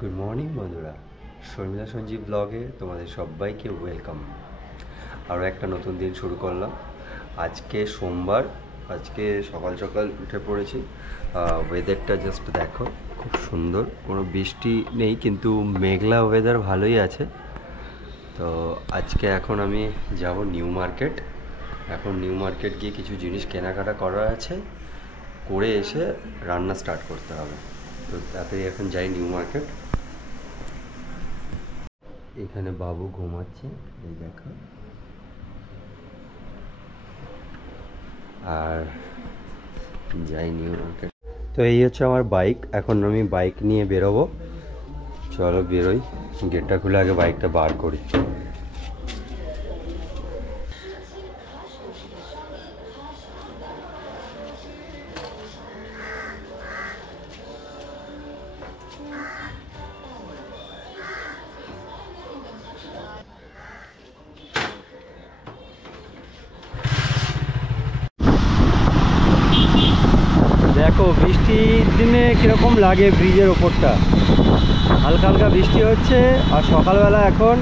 Good morning বন্ধুরা, শর্মিলা সঞ্জীব ব্লগে তোমাদের সবাইকে ওয়েলকাম। আরও একটা নতুন দিন শুরু করলাম। আজকে সোমবার, আজকে সকাল সকাল উঠে পড়েছি। ওয়েদারটা জাস্ট দেখো, খুব সুন্দর, কোনো বৃষ্টি নেই কিন্তু মেঘলা ওয়েদার ভালোই আছে। তো আজকে এখন আমি যাব নিউ মার্কেট। এখন নিউ মার্কেট গিয়ে কিছু জিনিস কেনাকাটা করার আছে, করে এসে রান্না স্টার্ট করতে হবে। তো তাড়াতাড়ি এখন যাই নিউ মার্কেট। এখানে বাবু ঘুমাচ্ছে, এই দেখো। আর যাই নিউ মার্কেট। তো এই হচ্ছে আমার বাইক, এখন আমি বাইক নিয়ে বেরোবো। চলো বেরোই, গেটটা খুলে আগে বাইকটা বার করি। দেখো বৃষ্টির দিনে কীরকম লাগে, ব্রিজের ওপরটা হালকা হালকা বৃষ্টি হচ্ছে। আর সকালবেলা এখন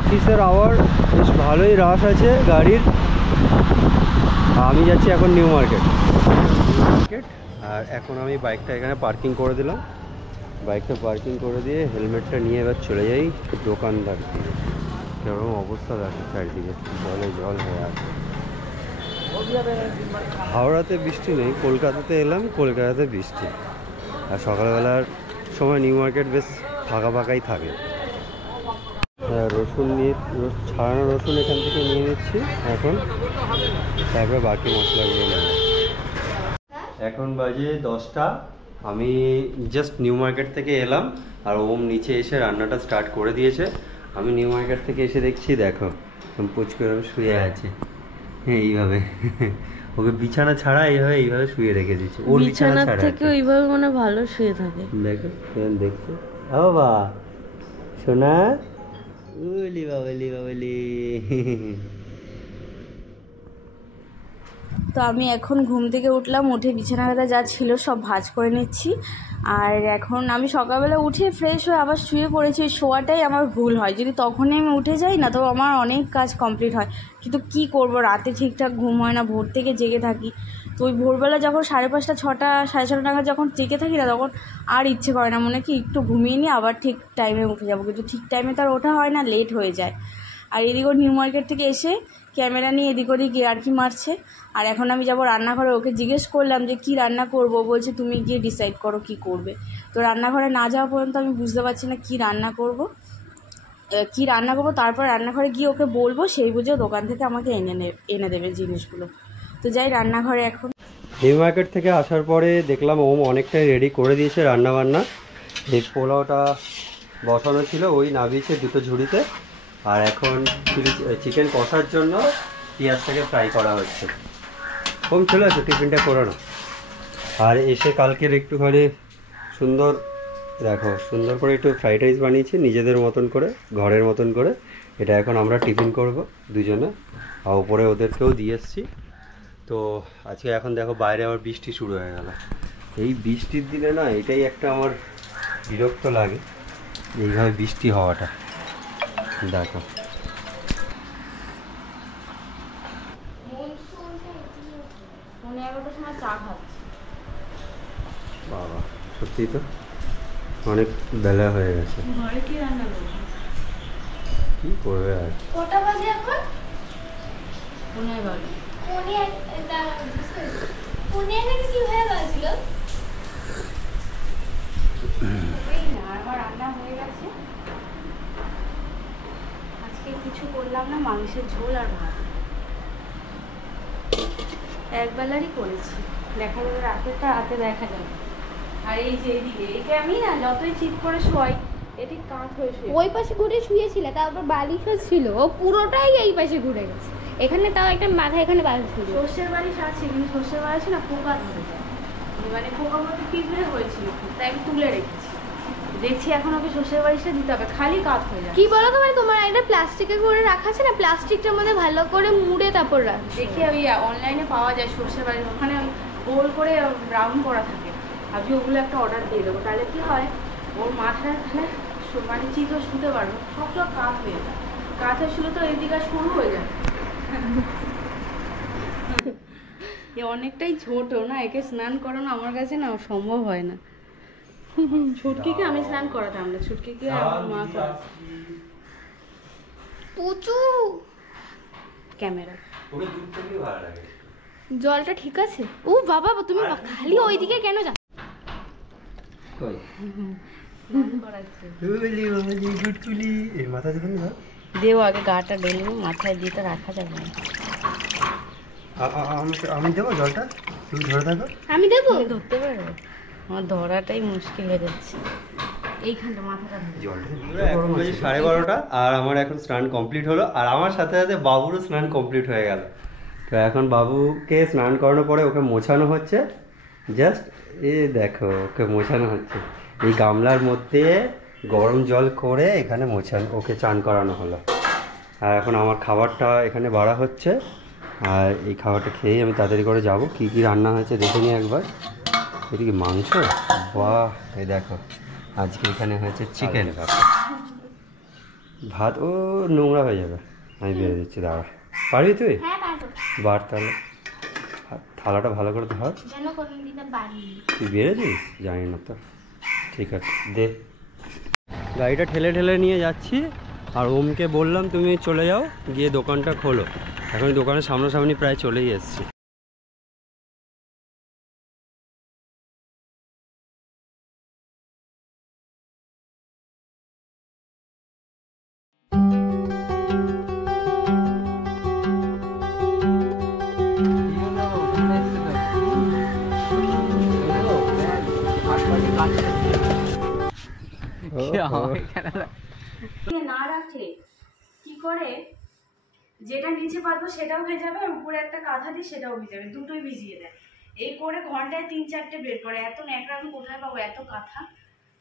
অফিসের আওয়ার, বেশ ভালোই রাশ আছে গাড়ির। আমি যাচ্ছি এখন নিউ মার্কেট। আর এখন আমি বাইকটা এখানে পার্কিং করে দিলাম। বাইকটা পার্কিং করে দিয়ে হেলমেটটা নিয়ে এবার চলে যাই দোকানদার দিকে। কেরকম অবস্থা দেখো, চারিদিকে জলে জল হয়ে আছে। হাওড়াতে বৃষ্টি নেই, কলকাতাতে এলাম, কলকাতাতে বৃষ্টি। আর সকালবেলার সময় নিউ মার্কেট বেশ ফাঁকা ফাঁকাই থাকে। রসুন নিয়ে, ছাড়ানো রসুন এখান থেকে নিয়ে নিচ্ছি এখন, তারপরে বাকি মশলাগুলো নেব। এখন বাজে 10টা। আমি জাস্ট নিউ মার্কেট থেকে এলাম, আর ওম নিচে এসে রান্নাটা স্টার্ট করে দিয়েছে। আমি নিউ মার্কেট থেকে এসে দেখছি, দেখো পুচকু শুয়ে আছে। হ্যাঁ, এইভাবে ওকে বিছানা ছাড়া এইভাবে শুয়ে রেখে দিচ্ছে। ওর বিছানা থেকে ওইভাবে মানে ভালো শুয়ে থাকে। দেখো দেখছো, বাবা সোনা, উলি বাবলি বাবলি। তো আমি এখন ঘুম থেকে উঠলাম, উঠে বিছানাটা যা ছিল সব ভাঁজ করে নিচ্ছি। আর এখন আমি সকালবেলা উঠে ফ্রেশ হয়ে আবার শুয়ে পড়েছি। শোয়াটাই আমার ভুল হয়, যদি তখনই আমি উঠে যাই না, তো আমার অনেক কাজ কমপ্লিট হয়। কিন্তু কি করব, রাতে ঠিকঠাক ঘুম হয় না, ভোর থেকে জেগে থাকি। তো ওই ভোরবেলা যখন 5:30, 6টা, 6:30 নাগাদ যখন জেগে থাকি না, তখন আর ইচ্ছে করে না, মনে কি একটু ঘুমিয়ে নিই, আবার ঠিক টাইমে উঠে যাবো। কিন্তু ঠিক টাইমে তো আর ওঠা হয় না, লেট হয়ে যায়। আর এদিকেও নিউ মার্কেট থেকে এসে ক্যামেরা নিয়ে এদিক ওদিক ইয়ার্কি মারছে। আর এখন আমি যাব রান্নাঘরে, ওকে জিজ্ঞেস করলাম যে কি রান্না করব, বলছে তুমি গিয়ে ডিসাইড করো কি করবে। তো রান্নাঘরে না যাওয়া পর্যন্ত আমি বুঝতে পারছি না কি রান্না করব। তারপর রান্নাঘরে গিয়ে ওকে বলবো, সেই বুঝেও দোকান থেকে আমাকে এনে দেবে জিনিসগুলো। তো যাই রান্নাঘরে এখন। নিউ মার্কেট থেকে আসার পরে দেখলাম ওম অনেকটাই রেডি করে দিয়েছে রান্না বান্না। এই পোলাওটা বসানো ছিল, ওই নামিয়েছে দুটো ঝুড়িতে। আর এখন চিকেন কষার জন্য পেঁয়াজটাকে ফ্রাই করা হচ্ছে। ওম চলে আসো, টিফিনটা করে নাও। আর এসে কালকের একটুখানি সুন্দর, দেখো সুন্দর করে একটু ফ্রাইড রাইস বানিয়েছি নিজেদের মতন করে, ঘরের মতন করে। এটা এখন আমরা টিফিন করব দুজনে, আর ওপরে ওদেরকেও দিয়ে এসছি। তো আজকে এখন দেখো বাইরে আবার বৃষ্টি শুরু হয়ে গেল। এই বৃষ্টির দিনে না, এটাই একটা আমার বিরক্ত লাগে, এইভাবে বৃষ্টি হওয়াটা। দেখো বাবা, সত্যি তো অনেক বেলা হয়ে গেছে। কি করবে আর। কটা বাজে এখন? কি হয়ে গেছিল? আমার রান্না হয়ে গেছে। আজকে কিছু করলাম না, মাংসের ঝোল আর ভাত একবেলারই করেছি। দেখা যাবে রাতেরটা রাতে দেখা যাবে। আর এই যে এইদিকে, একে আমি না যতই চিৎ করে শোয়াই, এটি কাঁধ হয়ে শুয়ে। ওই পাশে ঘুরে শুয়েছিল, তারপর বালিশও ছিল, ও পুরোটাই এই পাশে ঘুরে গেছে। এখানে তাও একটা মাথা, এখানে বালিশ ছিল। সর্ষের বালিশ আছে, কিন্তু সর্ষের বালিশ না পোকা ধরে যায়, মানে পোকার মধ্যে পিঁপড়ে হয়েছিল, তাই আমি তুলে রেখেছি। দেখছি এখন ওকে সর্ষের বালিশটা দিতে হবে, খালি কাঁধ হয়ে যায়। কি বলো তো, মানে তোমার একটা প্লাস্টিকে করে রাখা আছে না, প্লাস্টিকটার মধ্যে ভালো করে মুড়ে তারপর রাখ। দেখি ওই অনলাইনে পাওয়া যায় সর্ষের বালিশ, ওখানে গোল করে রাউন্ড করা থাকে। ভাবছি ওগুলো একটা অর্ডার দিয়ে দেবো, তাহলে কি হয় ওর মাথায় এখানে মানে চিত্র শুতে পারবো, সব কাত হয়ে যায়, কাঁথে শুলে তো এদিকে শুরু হয়ে যায়। এ অনেকটাই ছোট না, একে স্নান করানো আমার কাছে না সম্ভব হয় না। ছুটকিকে আমি স্নান করাতাম না, ছুটকিকে আমার মা করে। পুচু ক্যামেরা ওকে দূর থেকে ভালো লাগে। জলটা ঠিক আছে? ও বাবা তুমি খালি ওইদিকে কেন যাও? কই স্নান করাচ্ছে। তুলি বলি গুটকুলি এই মাথা দেখুন না। দেও আগে গাটা ডেলে, মাথায় দিয়ে তো রাখা যাবে না। আমি দেবো জলটা, তুমি ধরে থাকো। আমি দেবো? তুমি ধরতে পারো? আমার ধরাটাই মুশকিল হয়ে যাচ্ছে। এইখানটা মাথাটা জলটা এখন বাজে 12:30 আর আমার এখন স্নান কমপ্লিট হলো, আর আমার সাথে সাথে বাবুরও স্নান কমপ্লিট হয়ে গেল। তো এখন বাবুকে স্নান করানোর পরে ওকে মোছানো হচ্ছে, জাস্ট এই দেখো ওকে মোছানো হচ্ছে। এই গামলার মধ্যে গরম জল করে এখানে মোছানো, ওকে চান করানো হলো। আর এখন আমার খাবারটা এখানে বাড়া হচ্ছে, আর এই খাবারটা খেয়েই আমি তাড়াতাড়ি করে যাব। কী কী রান্না হয়েছে দেখে নিই একবার। এদিকে মাংস, বাহ এই দেখো আজকে এখানে হয়েছে চিকেন। ভাত ও নোংরা হয়ে যাবে, আমি বেড়ে দিচ্ছি, দাঁড়া। পারবি তুই? হ্যাঁ পারবো। বার তাহলে থালাটা ভালো করে ধর। যেন কোনদিন বাড়ি তুই বেড়েছিস? জানি না তো, ঠিক আছে দে। গাড়িটা ঠেলে ঠেলে নিয়ে যাচ্ছি, আর ওমকে বললাম তুমি চলে যাও, গিয়ে দোকানটা খোলো। এখন দোকানের সামনাসামনি প্রায় চলেই এসছি। না রাখলে কি করে, যেটা নিচে পাতবো সেটাও ভেজাবে, আর উপরে একটা কাঁথা দিয়ে সেটাও ভিজাবে, দুটোই ভিজিয়ে দেয়। এই করে ঘন্টায় 3-4টে বের করে। এত ন্যাকড়া আমি কোথায় পাবো, এত কাঁথা?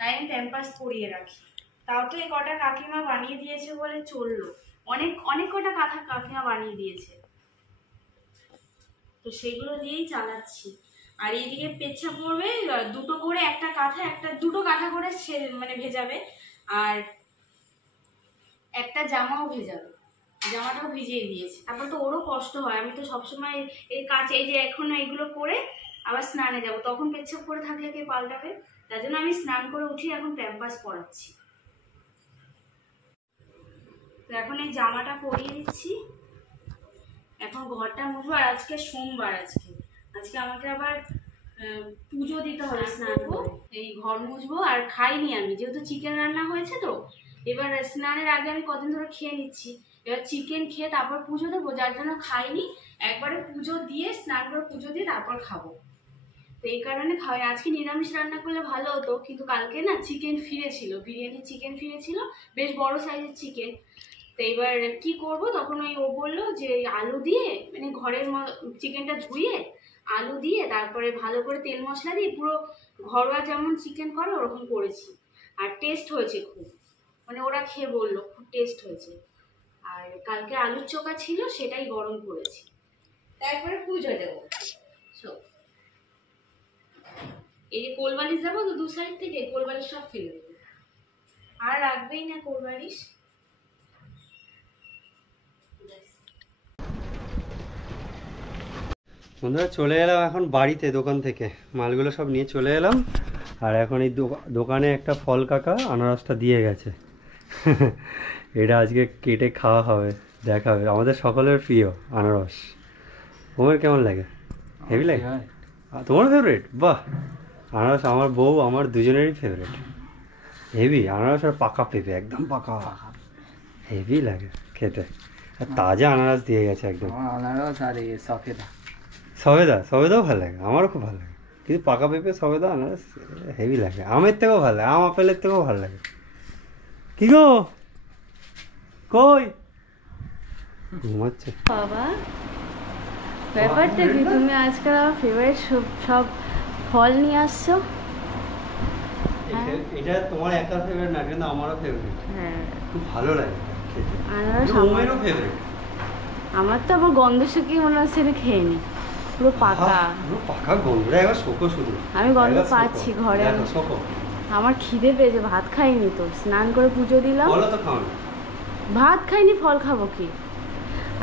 তাই আমি প্যাম্পার্স পরিয়ে রাখি। তাও তো এই কটা কাকিমা বানিয়ে দিয়েছে বলে চললো, অনেক অনেক কটা কাঁথা কাকিমা বানিয়ে দিয়েছে, তো সেগুলো দিয়েই চালাচ্ছি। আর এইদিকে পেচ্ছা পড়বে, দুটো করে একটা কাঁথা, দুটো কাঁথা করে সে মানে ভেজাবে, আর একটা জামাও ভেজাবে, জামাটাও ভিজিয়ে দিয়েছে। তারপর তো ওরও কষ্ট হয়, আমি তো সবসময় এই কাজ, এই যে এখন এগুলো করে আবার স্নানে যাব, তখন পেচ্ছাপ করে থাকলে কে পাল্টাবে? তার জন্য আমি স্নান করে উঠি এখন প্যাম্পাস পরাচ্ছি। তো এখন এই জামাটা পরিয়ে দিচ্ছি, এখন ঘরটা মুছবো। আর আজকে সোমবার, আজকে আমাকে আবার পুজো দিতে হবে, স্নান করে এই ঘর মুছবো। আর খাইনি আমি, যেহেতু চিকেন রান্না হয়েছে, তো এবার স্নানের আগে আমি কদিন ধরে খেয়ে নিচ্ছি, এবার চিকেন খেয়ে তারপর পুজো দেবো, যার জন্য খাইনি। একবারে পুজো দিয়ে, স্নান করে পুজো দিয়ে তারপর খাবো, তো এই কারণে খাওয়াই। আজকে নিরামিষ রান্না করলে ভালো হতো, কিন্তু কালকে না চিকেন ফিরেছিল, বিরিয়ানি চিকেন ফিরেছিল, বেশ বড় সাইজের চিকেন। তো এবার কি করব, তখন ওই ও বললো যে আলু দিয়ে, মানে ঘরের চিকেনটা ধুয়ে আলু দিয়ে তারপরে ভালো করে তেল মশলা দিয়ে পুরো ঘরোয়া যেমন চিকেন করে ওরকম করেছি, আর টেস্ট হয়েছে খুব, মানে ওরা খেয়ে বললো খুব টেস্ট হয়েছে। আর কালকে আলুর চোখা ছিল, সেটাই গরম করেছি, তারপরে পুজো দেবো। এই যে কোলবালিশ দেবো তো, দু সাইড থেকে কোলবালিশ সব ফেলে দেবো, আর রাখবেই না কোলবালিশ। বন্ধুরা চলে এলাম এখন বাড়িতে, দোকান থেকে মালগুলো সব নিয়ে চলে এলাম। আর এখন এই দোকানে একটা ফল কাকা আনারসটা দিয়ে গেছে। এটা আজকে কেটে খাওয়া হবে, দেখা হবে। আমাদের সকলের প্রিয় আনারস। তোমার কেমন লাগে? হেভি লাগে? তোমার ফেভারিট? বাহ, আনারস আমার বউ আমার দুজনেরই ফেভারিট। হেভি আনারস, আর পাকা পেঁপে, একদম পাকা, হেভি লাগে খেতে। আর তাজা আনারস দিয়ে গেছে একদম। আনারস আর সফেদা, সবেদাও ভালো লাগে, আমারও খুব ভালো লাগে, কিন্তু পাকা পেঁপে সবেদা আনারস হেভি লাগে। আমের থেকেও ভালো লাগে, আম আপেলের থেকেও ভালো লাগে। কি গো, কই ঘুমাচ্ছে বাবা? ব্যাপারটা কি, তুমি আজকাল আমার ফেভারিট সব ফল নিয়ে আসছো। এটা তোমার একার ফেভারিট না, কিন্তু আমারও ফেভারিট। হ্যাঁ, খুব ভালো লাগে খেতে। আনারস আমারও ফেভারিট। আমার তো আবার গন্ধ শুকিয়ে মনে হচ্ছে এটা খেয়ে নি, পুরো পাকা। পুরো পাকা গন্ধটা, এবার শোকো শুধু। আমি গন্ধ একবার শোকো। পাচ্ছি ঘরে। দেখো শোকো, আমার খিদে পেয়েছে, ভাত খাইনি তো, স্নান করে পুজো দিলাম, বলো তো খাও না। ভাত খাইনি, ফল খাবো কি।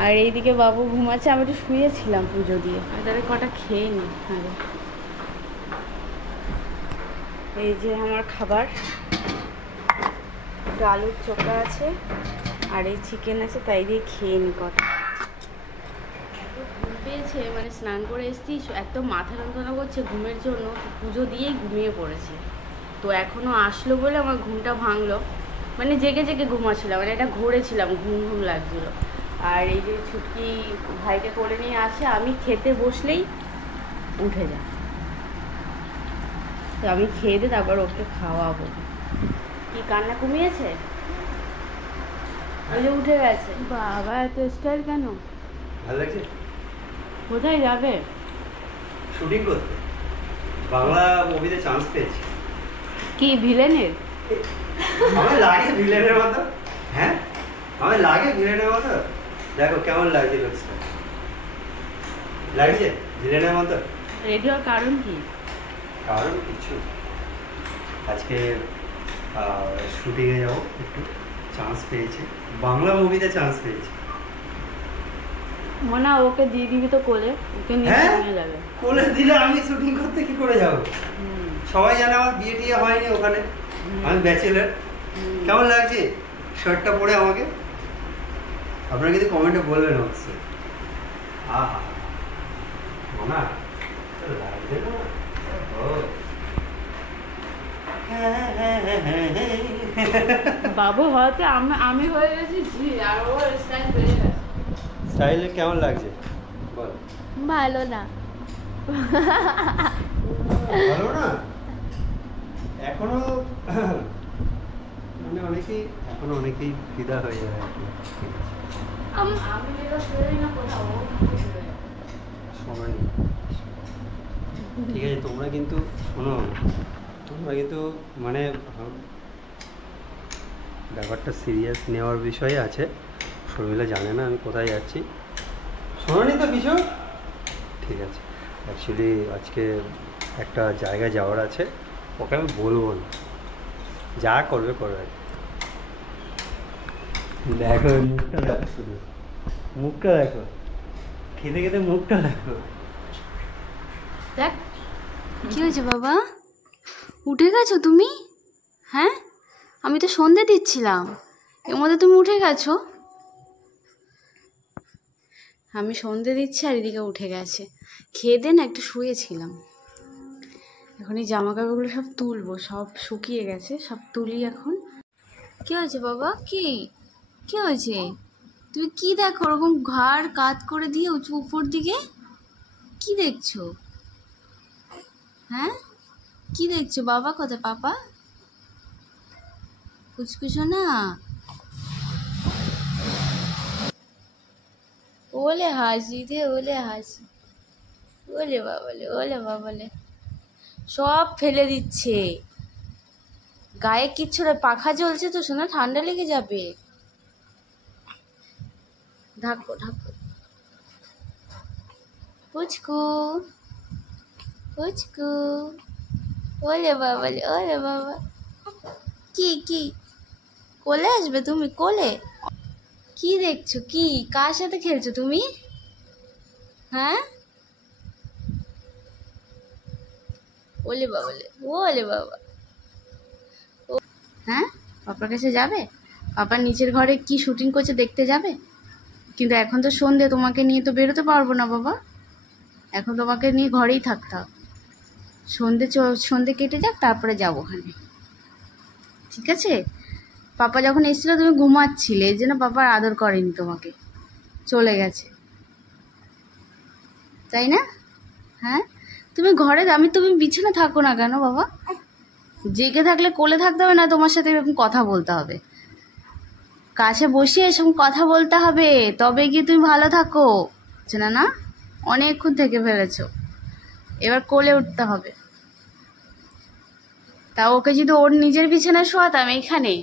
আর এইদিকে বাবু ঘুমাচ্ছে, আমি একটু শুয়েছিলাম পুজো দিয়ে, আমি তাহলে কটা খেয়ে নিই। আরে এই যে আমার খাবার, আলুর চোখা আছে আর এই চিকেন আছে, তাই দিয়ে খেয়ে নি কটা। ঘুম পেয়েছে, মানে স্নান করে এসেছি, একদম মাথা যন্ত্রণা করছে ঘুমের জন্য, পুজো দিয়েই ঘুমিয়ে পড়েছি। তো এখনও আসলো বলে আমার ঘুমটা ভাঙলো, মানে জেগে জেগে ঘুমাচ্ছিলাম, মানে এটা ঘুরেছিলাম, ঘুম ঘুম লাগছিলো। আর এই যে ছুটকি ভাইকে করে নিয়ে আসে, আমি খেতে বসলেই উঠে যায়, তো আমি খেয়ে দিয়ে তারপর ওকে খাওয়াবো। কি কান্না কমিয়েছে? ওই যে উঠে গেছে। বাবা এত স্টাইল কেন? ভালো লাগছে? কোথায় যাবে? শুটিং করতে, বাংলা মুভিতে চান্স পেয়েছি। কি ভিলেনের? আমার লাগে ভিলেনের মতো। হ্যাঁ, আমার লাগে ভিলেনের মতো। দেখো কেমন লাগছে লুকসটা, লাগছে ভিলেনের মতো। রেডি হওয়ার কারণ কি? কারণ কিছু, আজকে শুটিংয়ে যাবো, একটু চান্স পেয়েছি, বাংলা মুভিতে চান্স পেয়েছি। মনে হয় ওকে দিয়ে দিবি তো কোলে, ওকে নিয়ে হ্যাঁ? নিয়ে যাবে। কোলে দিলে আমি শুটিং করতে কি করে যাবো? সবাই জানে আমার বিয়ে টিয়ে হয়নি ওখানে, আমি ব্যাচেলার। কেমন লাগছে শার্টটা পরে আমাকে? আপনারা কিন্তু কমেন্টে বলবেন অবশ্যই। আহা মানা লাগছে না? ও বাবু হয়তো আমি হয়ে গেছি জি, আর ও স্টাইল বেড়ে গেছে। স্টাইলে কেমন লাগছে বল? ভালো না। ভালো না? এখনো মানে অনেকেই ফিদা হয়ে যায় আর কি। আমি যেটা শুয়ে না কোথাও, ও শুয়ে যায়। সময় নেই। ঠিক আছে, তোমরা কিন্তু শোনো, তোমরা কিন্তু মানে ব্যাপারটা সিরিয়াস নেওয়ার বিষয় আছে। শর্মিলা জানে না আমি কোথায় যাচ্ছি, শোনোনি তো কিছু? ঠিক আছে, অ্যাকচুয়ালি আজকে একটা জায়গায় যাওয়ার আছে, ওকে আমি বলবো না, যা করবে করবে। দেখো মুখটা দেখো, শুধু মুখটা দেখো, খেতে খেতে মুখটা দেখো। দেখ কি হয়েছে বাবা, উঠে গেছো তুমি? হ্যাঁ, আমি তো সন্ধে দিচ্ছিলাম, এর মধ্যে তুমি উঠে গেছো? আমি সন্ধে দিচ্ছি আর এদিকে উঠে গেছে। খেয়ে দে না, একটু শুয়েছিলাম, এখন এই জামা কাপড়গুলো সব তুলবো, সব শুকিয়ে গেছে, সব তুলি এখন। কি হয়েছে বাবা? কি হয়েছে? তুমি কি দেখো ওরকম ঘাড় কাত করে দিয়ে উঁচু উপর দিকে? কি দেখছো? হ্যাঁ, কি দেখছো বাবা? কোথায় পাপা? কুচকুচো না, ওলে হাসি দে, ওলে হাসি, ওলে বাবালে, ওলে বাবালে, সব ফেলে দিচ্ছে, গায়ে কিচ্ছু না, পাখা চলছে তো শোনা, ঠান্ডা লেগে যাবে। ঢাকো ঢাকো, পুচকু পুচকু, ওলে বাবালে, ওলে বাবা। কি কোলে আসবে তুমি? কোলে কি দেখছো? কি কার সাথে খেলছো তুমি? হ্যাঁ, ওলে বাবালে, ওলে বাবা। হ্যাঁ, পাপার কাছে যাবে? পাপার নিচের ঘরে কি শুটিং করছে দেখতে যাবে? কিন্তু এখন তো সন্ধে, তোমাকে নিয়ে তো বেরোতে পারবো না বাবা, এখন তোমাকে নিয়ে ঘরেই থাকতে হবে। সন্ধে কেটে যাক, তারপরে যাবো ওখানে, ঠিক আছে? পাপা যখন এসেছিলো তুমি ঘুমাচ্ছিলে, এই জন্য পাপার আদর করেনি তোমাকে, চলে গেছে, তাই না? হ্যাঁ, তুমি ঘরে, তুমি বিছানা থাকো না কেন বাবা? জেগে থাকলে কোলে থাকতে হবে না, তোমার সাথে এরকম কথা বলতে হবে, কাছে বসিয়ে এসব কথা বলতে হবে, তবে গিয়ে তুমি ভালো থাকো। না না, অনেকক্ষণ থেকে ফেলেছো, এবার কোলে উঠতে হবে। তা ওকে যদি ওর নিজের বিছানায় শোয়াতাম এইখানে,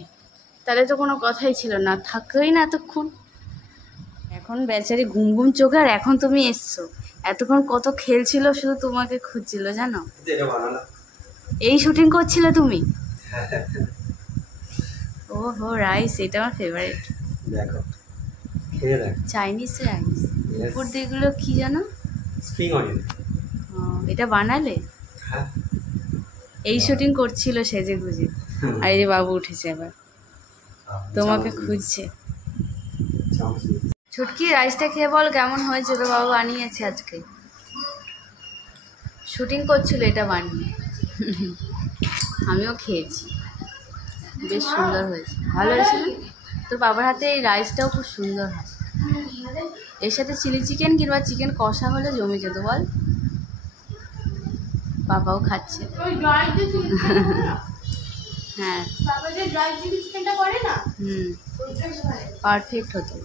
তাহলে তো কোনো কথাই ছিল না, থাকতোই না এতক্ষণ। এখন বেচারি ঘুম ঘুম চোখে, আর এখন তুমি এসছো, এতক্ষণ কত খেলছিল, শুধু তোমাকে খুঁজছিল জানো। এই শুটিং করছিলে তুমি? ও হো রাইস, এটা আমার ফেভারিট। দেখো, খেয়ে দেখ। Chinese rice. Yes. উপর দিয়ে এগুলো কি জানো? Spring onion. এটা বানালে? হ্যাঁ। এই শুটিং করছিল সেজে গুজে, আর এই যে বাবু উঠেছে আবার তোমাকে খুঁজছে। ছুটকি রাইসটা খেয়ে বল কেমন হয়েছে, তো বাবু বানিয়েছে আজকে, শুটিং করছিল এটা বানিয়ে। আমিও খেয়েছি, বেশ সুন্দর হয়েছে, ভালো হয়েছে না? তোর বাবার হাতে এই রাইসটাও খুব সুন্দর হয়, এর সাথে চিলি চিকেন কিংবা চিকেন কষা হলে জমে যেত বল। বাবাও খাচ্ছে। হ্যাঁ, হুম, পারফেক্ট হতো।